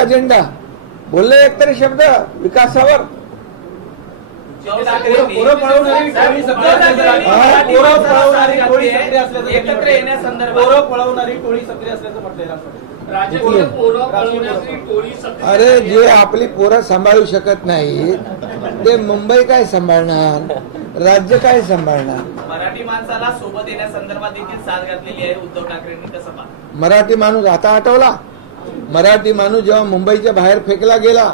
Agenda? बोलले एकतरी शब्द विकासावर? अरे जे आपली पोरं सांभाळू शकत नाही ते मुंबई काय सांभाळणार, राज्य काय सांभाळणार? मराठी माणसाला सोबत येण्यासंदर्भात देखील साथ घातलेली आहे उद्धव ठाकरेंनी, कसं पाहता? मराठी माणूस आता आठवला? मराठी माणूस जेव्हा मुंबईच्या बाहेर फेकला गेला,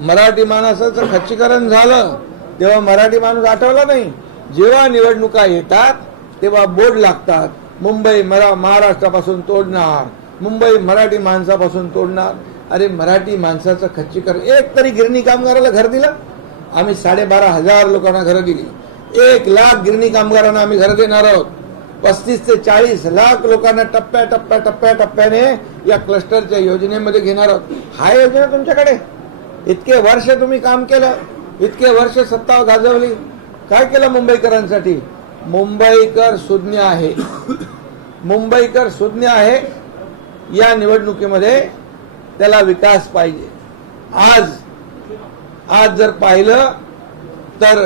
मराठी माणसाचं खच्चीकरण झालं, तेव्हा मराठी माणूस आठवला नाही? जेव्हा निवडणुका येतात तेव्हा बोर्ड लागतात, मुंबई महाराष्ट्रापासून तोडणार, मुंबई मराठी माणसापासून तोडणार. अरे मराठी माणसाचं खच्चीकरण, एक तरी गिरणी कामगाराला घर दिलं? आम्ही 12,500 लोकांना घरं दिली. 1 लाख गिरणी कामगारांना आम्ही घरं देणार आहोत. 35 ते 40 लाख लोकांना टप्प्याटप्प्याने या क्लस्टरच्या योजनेमध्ये घेणार आहोत. हा योजना तुमच्याकडे? इतके वर्ष तुम्ही काम केलं, इतके वर्ष सत्ता गाजवली, काय केलं मुंबईकरांसाठी? मुंबईकर सुज्ञ आहे, मुंबईकर सुज्ञ आहे. या निवडणुकीमध्ये त्याला विकास पाहिजे. आज जर पाहिलं तर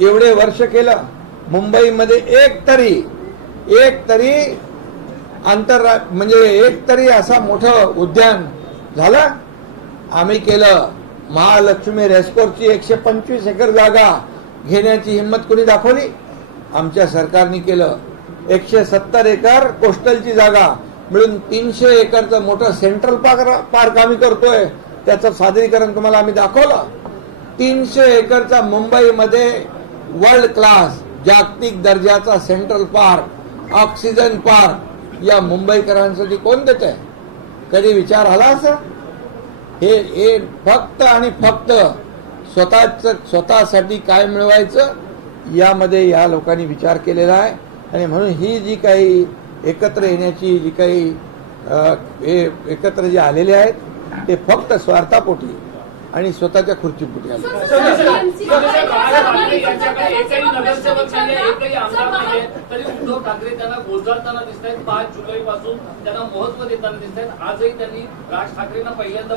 एवढे वर्ष केलं मुंबईमध्ये एक तरी म्हणजे एक तरी असा मोठं उद्यान झालं? आम्ही केलं. महालक्ष्मी रेस्कोर्सची 125 एकर जागा घेण्याची हिंमत कोणी दाखवली? आमच्या सरकारने केलं. 170 एकर कोस्टलची जागा मिळून 300 एकरचं मोठं सेंट्रल पार्क आम्ही करतोय. त्याचं सादरीकरण तुम्हाला आम्ही दाखवलं. 300 एकरचा मुंबईमध्ये वर्ल्ड क्लास जागतिक दर्जाचा सेंट्रल पार्क, ऑक्सिजन पार्क या मुंबईकरांसाठी कोण देत आहे? कधी विचार आला असा? हे फक्त आणि फक्त स्वतःसाठी काय मिळवायचं यामध्ये या लोकांनी विचार केलेला आहे. आणि म्हणून ही जी काही एकत्र येण्याची जी काही एकत्र जे आलेले आहेत ते फक्त स्वार्थापोटी आणि स्वतःच्या खुर्चीपोटी आले. उद्धव ठाकरे त्यांना गोंधळताना दिसत आहेत. 5 जुलैपासून त्यांना महत्व देताना दिसत आहेत. आजही त्यांनी राज ठाकरेंना पहिल्यांदा